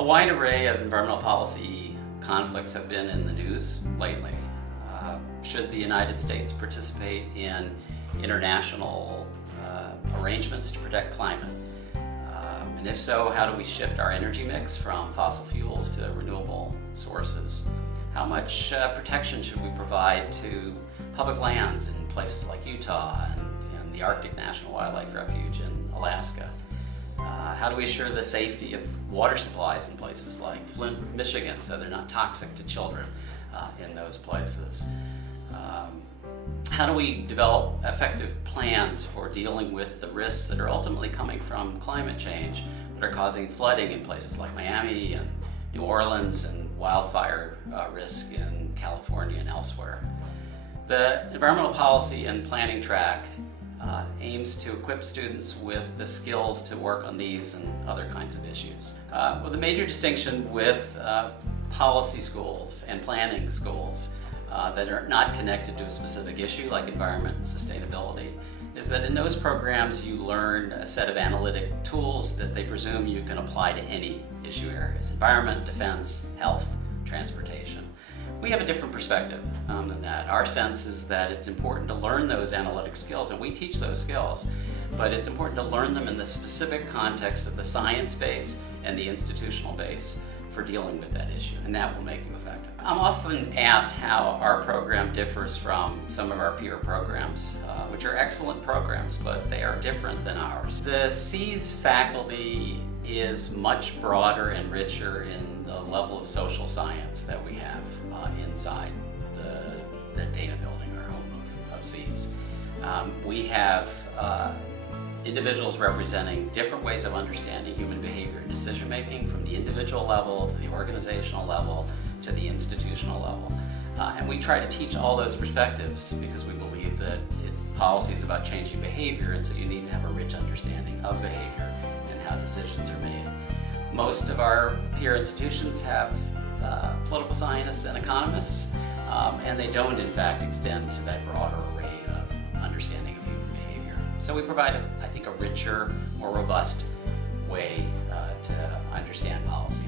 A wide array of environmental policy conflicts have been in the news lately. Should the United States participate in international arrangements to protect climate? And if so, how do we shift our energy mix from fossil fuels to renewable sources? How much protection should we provide to public lands in places like Utah and the Arctic National Wildlife Refuge in Alaska? How do we assure the safety of water supplies in places like Flint, Michigan, so they're not toxic to children in those places? How do we develop effective plans for dealing with the risks that are ultimately coming from climate change that are causing flooding in places like Miami and New Orleans and wildfire risk in California and elsewhere? The environmental policy and planning track aims to equip students with the skills to work on these and other kinds of issues. Well, the major distinction with policy schools and planning schools that are not connected to a specific issue like environment and sustainability is that in those programs you learn a set of analytic tools that they presume you can apply to any issue areas: environment, defense, health, transportation. We have a different perspective than that. Our sense is that it's important to learn those analytic skills, and we teach those skills, but it's important to learn them in the specific context of the science base and the institutional base for dealing with that issue, and that will make you effective. I'm often asked how our program differs from some of our peer programs, which are excellent programs, but they are different than ours. The C's faculty is much broader and richer in the level of social science that we have inside the data building or home of C's. We have individuals representing different ways of understanding human behavior and decision making, from the individual level to the organizational level to the institutional level. And we try to teach all those perspectives because we believe that policy is about changing behavior, and so you need to have a rich understanding of behavior and how decisions are made. Most of our peer institutions have political scientists and economists, and they don't in fact extend to that broader array of understanding of human behavior. So we provide, I think, a richer, more robust way to understand policy.